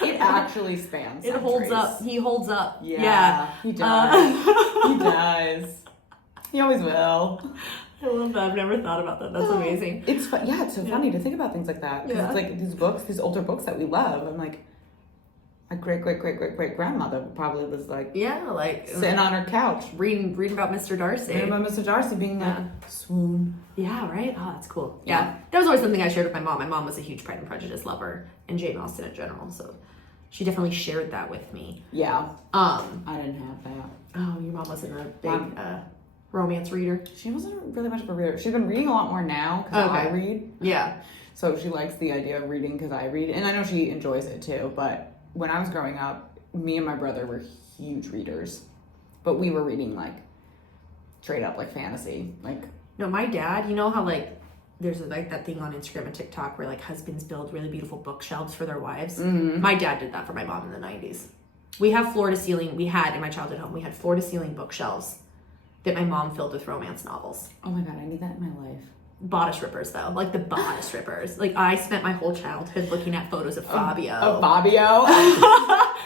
It actually spans. It holds up. He holds up. Yeah. He does. He does. He always will. I love that. I've never thought about that. That's amazing. It's fun. Yeah, it's so funny to think about things like that. Because it's like these books, these older books that we love. I'm like, my great grandmother probably was like, sitting on her couch reading about Mr. Darcy. Reading about Mr. Darcy being like, swoon. Yeah, right? Oh, that's cool. Yeah. That was always something I shared with my mom. My mom was a huge Pride and Prejudice lover and Jane Austen in general. So she definitely shared that with me. Yeah. I didn't have that. Oh, your mom wasn't a big romance reader? She wasn't really much of a reader. She's been reading a lot more now because I read. Yeah. So she likes the idea of reading because I read. And I know she enjoys it too. But when I was growing up, me and my brother were huge readers. But we were reading like straight up like fantasy. Like, no, my dad, you know how like there's like that thing on Instagram and TikTok where like husbands build really beautiful bookshelves for their wives? Mm-hmm. My dad did that for my mom in the 90s. We have floor to ceiling. We had in my childhood home, we had floor to ceiling bookshelves that my mom filled with romance novels. Oh my God, I need that in my life. Bodice rippers though, like the bodice rippers. Like I spent my whole childhood looking at photos of Fabio. Of Fabio?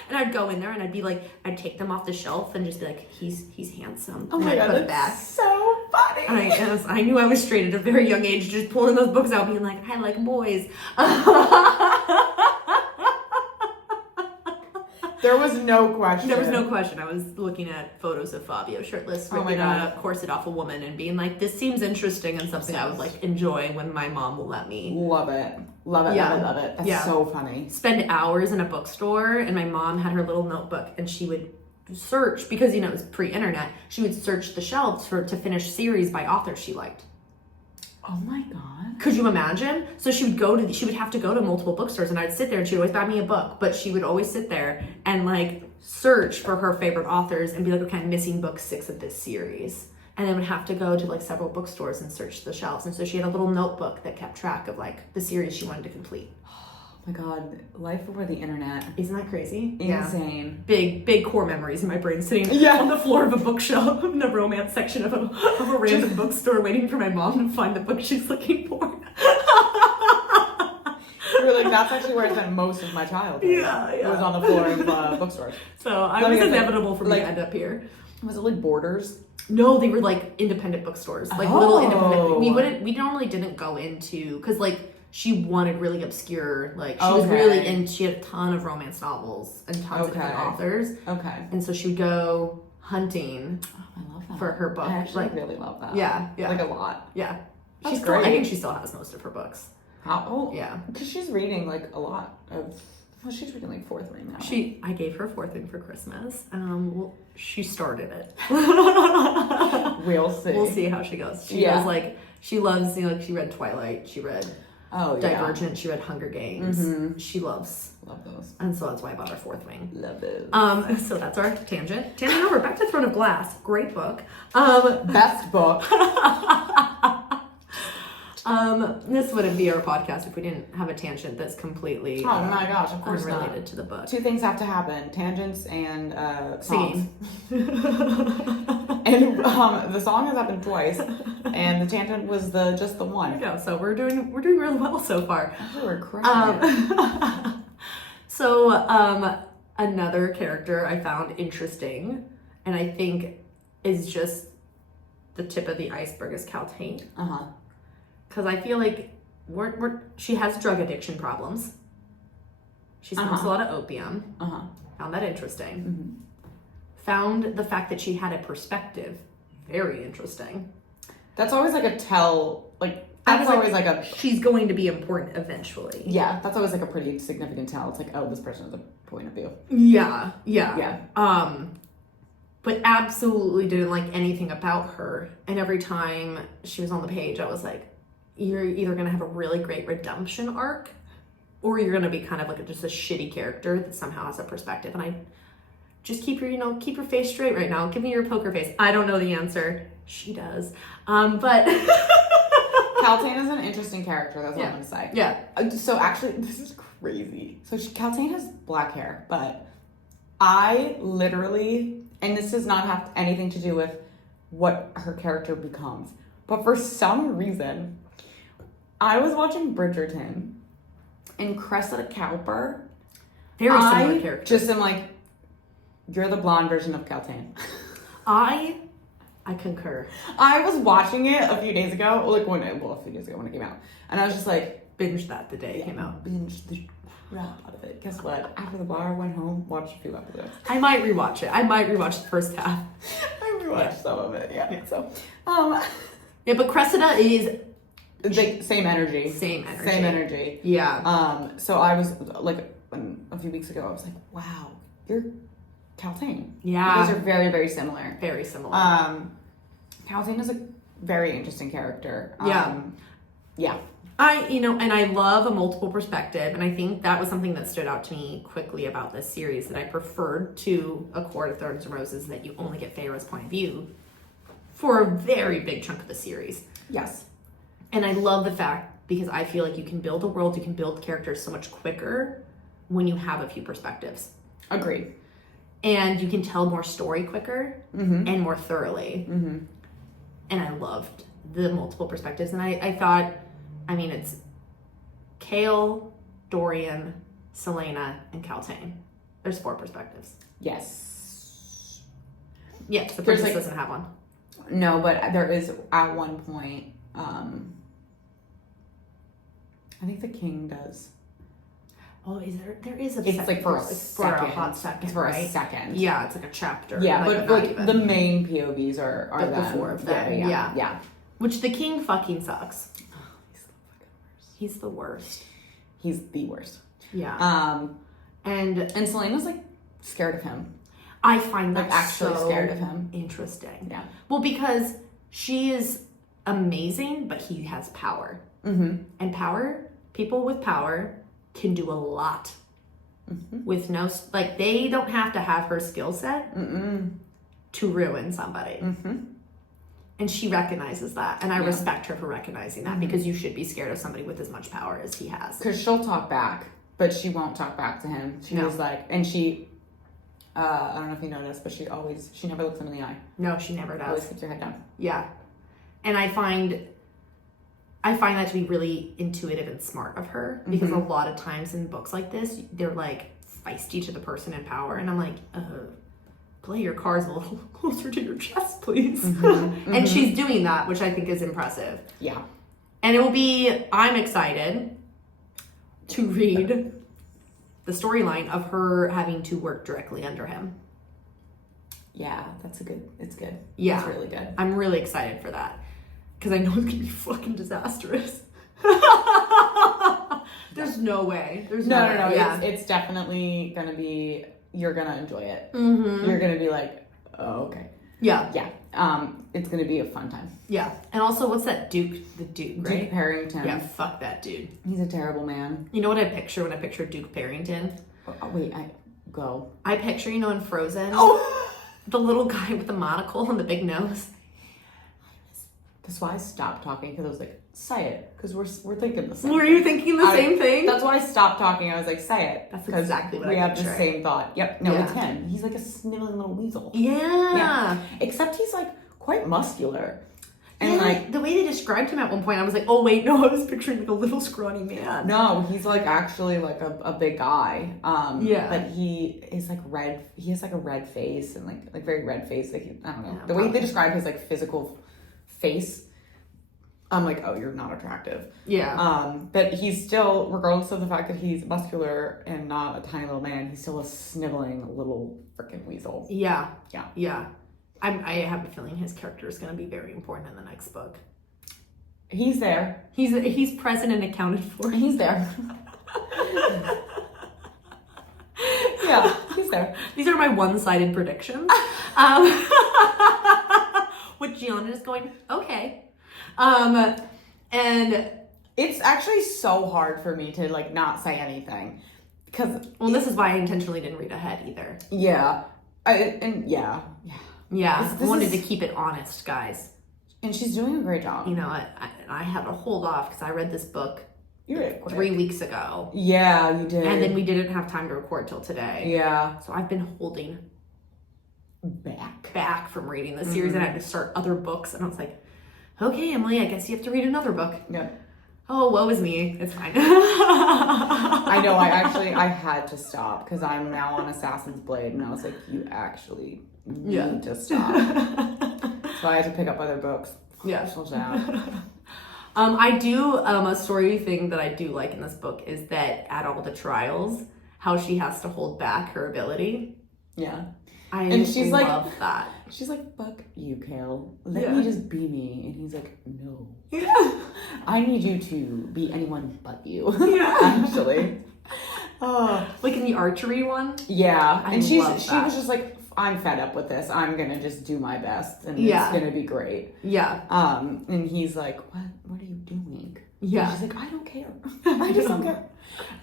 And I'd go in there and I'd be like, I'd take them off the shelf and just be like, he's handsome. Oh my God, put it that's back. so funny. I knew I was straight at a very young age, just pulling those books out, being like, I like boys. There was no question. There was no question. I was looking at photos of Fabio shirtless, ripping a corset off a woman and being like, this seems interesting and something I would like enjoy when my mom will let me. Love it. Love it, love it. That's so funny. Spend hours in a bookstore, and my mom had her little notebook and she would search, because it was pre-internet, she would search the shelves to finish series by authors she liked. Oh my God. Could you imagine? So she would have to go to multiple bookstores, and I'd sit there and she'd always buy me a book, but she would always sit there and like search for her favorite authors and be like, okay, I'm missing book 6 of this series. And then would have to go to like several bookstores and search the shelves. And so she had a little notebook that kept track of like the series she wanted to complete. Oh my God, life before the internet. Isn't that crazy? Insane. Yeah. Big core memories in my brain, sitting on the floor of a bookshelf in the romance section of a random bookstore, waiting for my mom to find the book she's looking for. You're like, that's actually where I spent most of my childhood. Yeah. It was on the floor of bookstores. So I was inevitable for me to end up here. Was it like Borders? No, they were like independent bookstores, like little independent. We normally didn't go into, because like she wanted really obscure, like she was really she had a ton of romance novels and tons of different authors. Okay. And so she would go hunting. Oh, I love that. For her book. I actually really love that. Yeah. Like a lot. Yeah. That's great. I think she still has most of her books. Oh. Yeah. Because she's reading like a lot of. Well, she's reading like 4th Ring now. I gave her 4th Ring for Christmas. She started it. We'll see. We'll see how she goes. She does like, she loves, like she read Twilight, she read Divergent, she read Hunger Games. Mm-hmm. She loves those. And so that's why I bought her 4th Ring. Love those. So that's our tangent. Tangent over. Back to Throne of Glass. Great book. Best book. This wouldn't be our podcast if we didn't have a tangent that's completely oh my gosh, of course unrelated not. To the book. 2 things have to happen: tangents and songs. Singing. And the song has happened twice, and the tangent was just the one. Yeah, so we're doing really well so far. Actually, we're crying. Another character I found interesting, and I think is just the tip of the iceberg, is Caltaine. Because I feel like she has drug addiction problems. She smokes a lot of opium. Found that interesting. Mm-hmm. Found the fact that she had a perspective very interesting. That's always like a tell, like, that's always like a... She's going to be important eventually. Yeah, that's always like a pretty significant tell. It's like, oh, this person has a point of view. Yeah. But absolutely didn't like anything about her. And every time she was on the page, I was like, you're either going to have a really great redemption arc, or you're going to be kind of like just a shitty character that somehow has a perspective. And I just keep your face straight right now. Give me your poker face. I don't know the answer. She does. But Caltaine is an interesting character. That's what I'm going to say. Yeah. So actually, this is crazy. So Caltaine has black hair, but I literally, and this does not have anything to do with what her character becomes, but for some reason, I was watching Bridgerton, and Cressida Cowper Very similar characters. Just am like, you're the blonde version of Caltaine. I concur. I was watching it a few days ago, a few days ago when it came out, and I was just like, Binged that the day it came out. Binged the crap out of it. Guess what? After the bar, went home, watched a few episodes. I might rewatch it. I might rewatch the first half. I rewatched some of it. Yeah. So, yeah, but Cressida is like same energy. Same energy. Yeah. So I was like a few weeks ago, I was like, wow, you're Caltaine. Yeah. You guys are very, very similar. Very similar. Caltaine is a very interesting character. Yeah. And I love a multiple perspective, and I think that was something that stood out to me quickly about this series that I preferred to A Court of Thorns and Roses, that you only get Feyre's point of view for a very big chunk of the series. Yes. And I love the fact, because I feel like you can build a world, you can build characters so much quicker when you have a few perspectives. Agreed. And you can tell more story quicker and more thoroughly. Mm-hmm. And I loved the multiple perspectives. And I thought, it's Kale, Dorian, Selena, and Caltaine. There's 4 perspectives. Yes. Yes, the princess doesn't have one. No, but there is at one point, I think the king does. Oh, is there? There is a. It's like for a hot second. It's for right? a second. Yeah, it's like a chapter. Yeah, but like the main POVs are the them. 4 of them. Yeah. Which the king fucking sucks. He's the worst. He's the worst. Yeah. And Selena's like scared of him. I find that like actually so scared of him. Interesting. Yeah. Well, because she is amazing, but he has power. Mm-hmm. And people with power can do a lot with they don't have to have her skill set to ruin somebody. Mm-hmm. And she recognizes that. And I respect her for recognizing that, because you should be scared of somebody with as much power as he has. Because she'll talk back, but she won't talk back to him. She was like, and she, I don't know if you noticed, but she never looks him in the eye. No, she never does. Always keeps her head down. Yeah. And I find that to be really intuitive and smart of her, because a lot of times in books like this, they're like feisty to the person in power. And I'm like, play your cards a little closer to your chest, please. And she's doing that, which I think is impressive. Yeah. And I'm excited to read the storyline of her having to work directly under him. Yeah, it's good. Yeah. It's really good. I'm really excited for that, because I know it's going to be fucking disastrous. There's no way. No. Yeah. It's definitely going to be, you're going to enjoy it. Mm-hmm. You're going to be like, oh, okay. Yeah. Yeah. It's going to be a fun time. Yeah. And also, what's that Duke? The Duke, right? Duke Parrington. Yeah, fuck that dude. He's a terrible man. You know what I picture when I picture Duke Parrington? Oh, wait, go. I picture, in Frozen, the little guy with the monocle and the big nose. That's why I stopped talking, because I was like, say it, because we're thinking the same. Were you thinking the same thing? That's why I stopped talking. I was like, say it. That's exactly what we I have the same thought. Yep. No, it's him. He's like a sniveling little weasel. Yeah. Except he's like quite muscular. And like the way they described him at one point, I was like, oh wait, no, I was picturing like a little scrawny man. No, he's like actually like a big guy. Yeah. But he is like red. He has like a red face and like very red face. Like I don't know. Yeah, the way they describe his like physical face, I'm like, oh, you're not attractive. Yeah. But he's still, regardless of the fact that he's muscular and not a tiny little man, he's still a sniveling little freaking weasel. Yeah. Yeah. Yeah. I have a feeling his character is going to be very important in the next book. He's there. He's present and accounted for. He's there. Yeah, he's there. These are my one-sided predictions. With Gianna is going, okay. And it's actually so hard for me to like not say anything, because this is why I intentionally didn't read ahead either. Yeah, I wanted to keep it honest, guys. And she's doing a great job. I had to hold off because I read this book 3 weeks ago. Yeah, you did. And then we didn't have time to record till today. Yeah. So I've been holding back from reading the series, and I had to start other books, and I was like, okay, Emily, I guess you have to read another book. Yeah. Oh, woe is me. It's fine. I know, I had to stop because I'm now on Assassin's Blade, and I was like, you actually need to stop. So I had to pick up other books. Yeah. Down. I do, a story thing that I do like in this book is that at all the trials, how she has to hold back her ability. Yeah. And she's love that. She's like, fuck you, Kale. Let me just be me. And he's like, no. Yeah. I need you to be anyone but you. Yeah. Actually. Like in the archery one? Yeah. And she love was that. just like, I'm fed up with this. I'm gonna just do my best and Yeah. it's gonna be great. Yeah. And he's like, what are you doing? Yeah. And she's like, I don't care. I just don't care.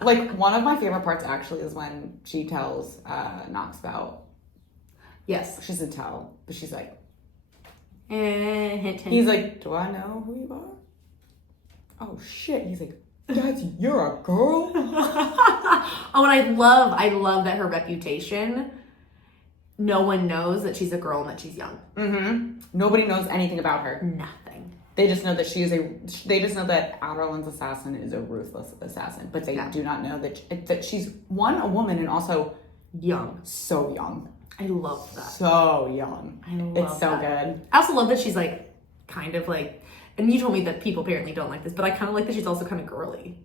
Like, one of my favorite parts actually is when she tells Knox about. Yes. She doesn't tell, but she's like, hint, hint. He's like, do I know who you are? Oh shit. He's like, you're a girl? Oh, and I love that her reputation, no one knows that she's a girl and that she's young. Mm-hmm. Nobody knows anything about her. Nothing. They just know that they just know that Adarlan's assassin is a ruthless assassin, but they do not know that she's a woman and also young. So young. I love that. So young. I love It's so that. good. I also love that she's like, kind of like, and you told me that people apparently don't like this, but I kind of like that she's also kind of girly.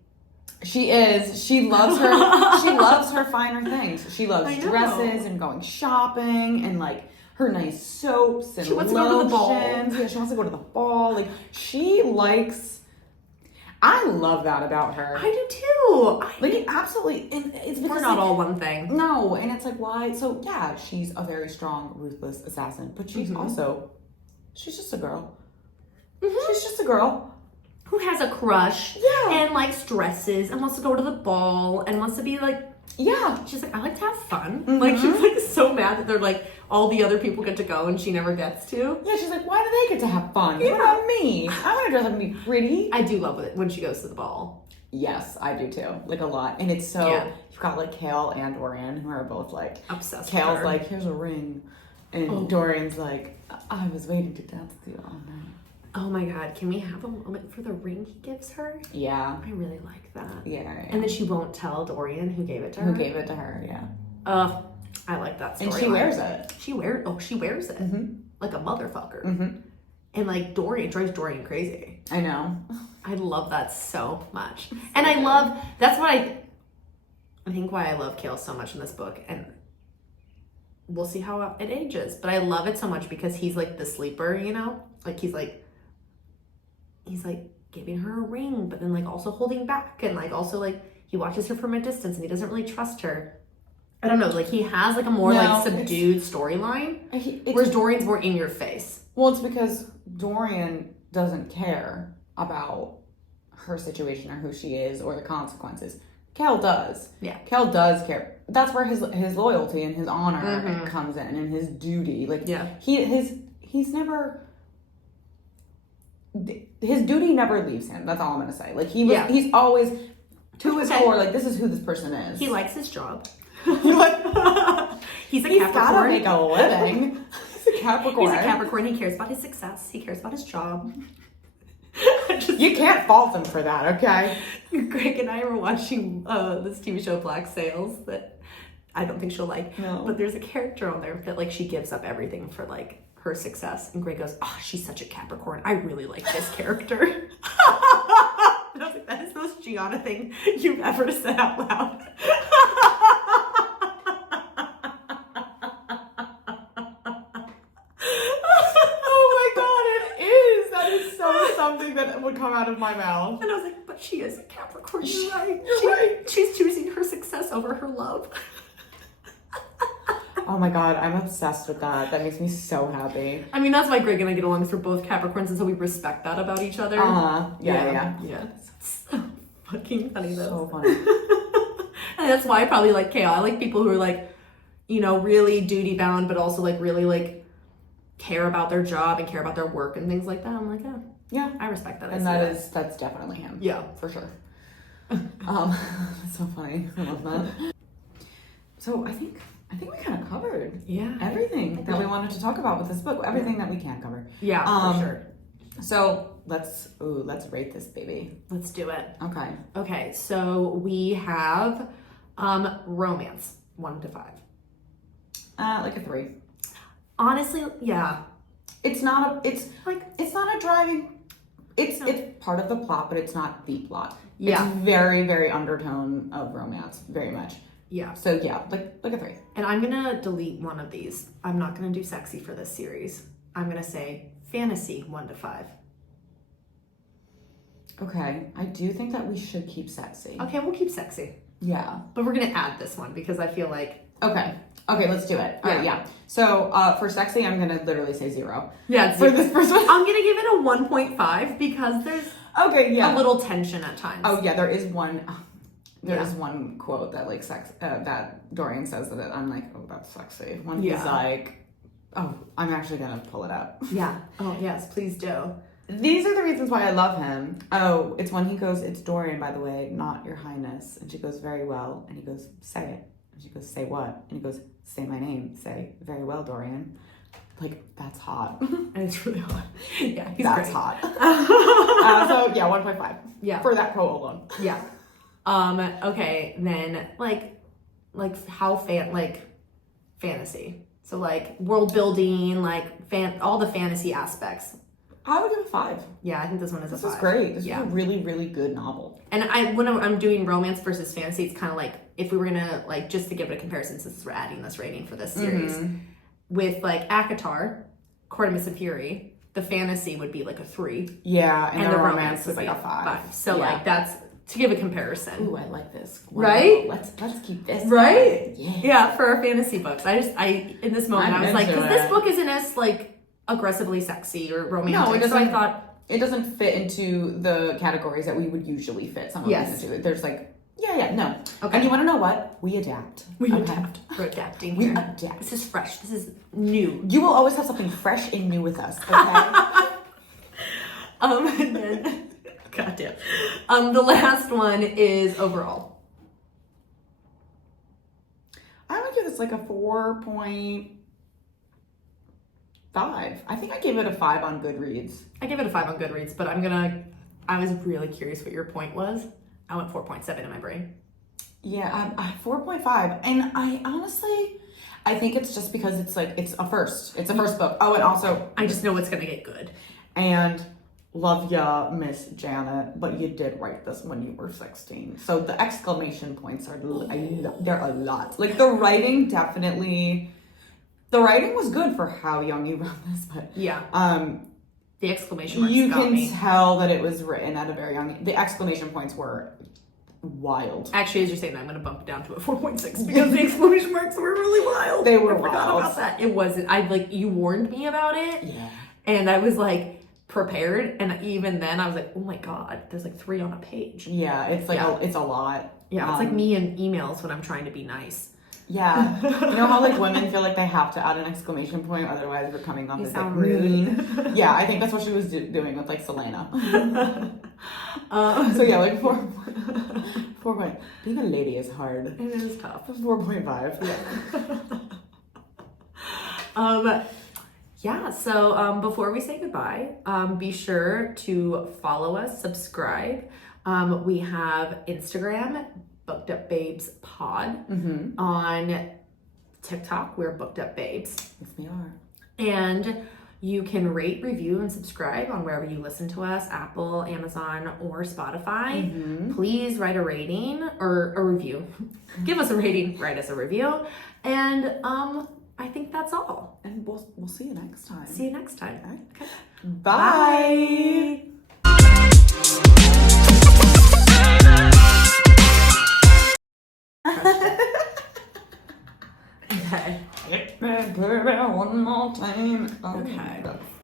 She is. She loves her finer things. She loves dresses and going shopping and like her nice soaps and she wants to go to the ball. Yeah, she wants to go to the ball. Like she likes. I love that about her. I do too. Like absolutely, and it's because we're not all one thing. No, and it's like why? So yeah, she's a very strong, ruthless assassin, but she's also, she's just a girl. Mm-hmm. She's just a girl who has a crush, and likes dresses and wants to go to the ball and wants to be like. Yeah. She's like, I like to have fun. Mm-hmm. Like, she's like so mad that they're like, all the other people get to go and she never gets to. Yeah, she's like, why do they get to have fun? Yeah. What about me? I want to dress up and be pretty. I do love it when she goes to the ball. Yes, I do too. Like a lot. And it's so, you've got like Kale and Dorian who are both like, obsessed Kale's with her. like, here's a ring. And Dorian's like, I was waiting to dance with you all night. Oh my god, can we have a moment for the ring he gives her? Yeah. I really like that. Yeah. And then she won't tell Dorian who gave it to her. Who gave it to her, yeah. I like that story. And she wears it. She wears it. Mm-hmm. Like a motherfucker. Mm-hmm. And like Dorian drives Dorian crazy. I know. I love that so much. And I love, that's what I think why I love Kale so much in this book. And we'll see how it ages. But I love it so much because he's like the sleeper, you know? Like he's like giving her a ring, but then like also holding back, and like also like he watches her from a distance and he doesn't really trust her. I don't know, like he has like a more like subdued storyline, whereas Dorian's more in your face. Well, it's because Dorian doesn't care about her situation or who she is or the consequences. Kel does. Yeah. Kel does care. That's where his loyalty and his honor comes in, and his duty. Like he's never. His duty never leaves him. That's all I'm gonna say. Like he's always to his core. Like this is who this person is. He likes his job. He's a Capricorn. Gotta make a living. He's a Capricorn. He's a Capricorn. He cares about his success. He cares about his job. You can't fault him for that, okay? Greg and I were watching this TV show Black Sails that I don't think she'll like. No. But there's a character on there that like she gives up everything for like her success, and Greg goes, "Oh, she's such a Capricorn. I really like this character." And I was like, "That is the most Gianna thing you've ever said out loud." Oh my god, it is. That is so something that would come out of my mouth. And I was like, "But she is a Capricorn. You're right. You're right. She's choosing her success over her love." Oh my god, I'm obsessed with that. That makes me so happy. I mean, that's why Greg and I get along, because we're both Capricorns, and so we respect that about each other. Yeah. So fucking funny though. So funny. And that's why I probably like Kale. I like people who are like, you know, really duty bound, but also like really like care about their job and care about their work and things like that. I'm like, yeah, I respect that. And that's definitely him. Yeah, for sure. That's so funny. I love that. So I think we kind of covered everything that we wanted to talk about with this book. Everything that we can cover. Yeah, for sure. So let's rate this baby. Let's do it. Okay. Okay, so we have romance, 1 to 5. Like a 3. Honestly, yeah. It's not a driving. It's part of the plot, but it's not the plot. Yeah. It's very, very undertone of romance, very much. Yeah. So yeah, like a 3. And I'm gonna delete one of these. I'm not gonna do sexy for this series. I'm gonna say fantasy, 1 to 5. Okay, I do think that we should keep sexy. Okay, we'll keep sexy. Yeah. But we're gonna add this one because I feel like... Okay, let's do it. All right, yeah. So for sexy, I'm gonna literally say 0. Yeah, for this first one. I'm gonna give it a 1.5 because there's a little tension at times. Oh yeah, there is one. There is one quote that like that Dorian says that I'm like, oh, that's sexy. When he's like, oh, I'm actually gonna pull it up. Yeah. Oh yes, please do. These are the reasons why I love him. Oh, it's when he goes, it's Dorian, by the way, not your highness. And she goes, very well. And he goes, say it. And she goes, say what? And he goes, say my name. Say, very well, Dorian. Like, that's hot. And it's really hot. Yeah, he's that's great. hot. So yeah, 1.5. Yeah. For that quote alone. Yeah. Okay, then like how fantasy. So like world building, like all the fantasy aspects. I would give it 5. Yeah, I think this one is a 5. This is great. This is a really, really good novel. And when I'm doing romance versus fantasy, it's kind of like if we were gonna like just to give it a comparison, since we're adding this rating for this series, with like ACOTAR, Court of Mist and Fury, the fantasy would be like a 3. Yeah, and the romance would is like be a 5. So like that's to give a comparison. Ooh, I like this. Right? Let's keep this. Right? Yeah. Yeah, for our fantasy books. I in this moment I was like, because this book isn't as like aggressively sexy or romantic. No, it doesn't. So I thought it doesn't fit into the categories that we would usually fit some of these into. There's like, no. Okay. And you want to know what? We adapt. Adapt. We're adapting we here. adapt. This is fresh. This is new. You will always have something fresh and new with us. Okay. And then, goddamn. The last one is overall. I would give this like a 4.5. I think I gave it a 5 on Goodreads. I gave it a 5 on Goodreads, but I was really curious what your point was. I went 4.7 in my brain. Yeah, 4.5. And I honestly, I think it's just because it's like, it's a first book. Oh, and also, I just know it's going to get good. And love ya, Miss Gianna, but you did write this when you were 16. So the exclamation points they're a lot. Like the writing was good for how young you wrote this, but yeah. The exclamation marks you got can me. tell that it was written at a very young. The exclamation points were wild. Actually, as you're saying that, I'm going to bump it down to a 4.6 because the exclamation marks were really wild. They were I forgot wild. about that. It wasn't. You warned me about it. Yeah. And I was like prepared, and even then I was like, oh my god, there's like 3 on a page. Yeah, it's like it's a lot. Yeah, it's like me in emails when I'm trying to be nice. Yeah. You know how like women feel like they have to add an exclamation point, otherwise they're coming off as like rude. Yeah, I think that's what she was doing with like Selena. So yeah, like 4 point. Being a lady is hard. It is tough. 4.5. Yeah. Yeah, so before we say goodbye, be sure to follow us, subscribe. We have Instagram, Booked Up Babes Pod. On TikTok, we're Booked Up Babes. Yes, we are. And you can rate, review, and subscribe on wherever you listen to us, Apple, Amazon, or Spotify. Please write a rating or a review. Give us a rating, write us a review. And I think that's all. And we'll see you next time. See you next time. All right. Okay. Bye. Okay. One more time. Okay.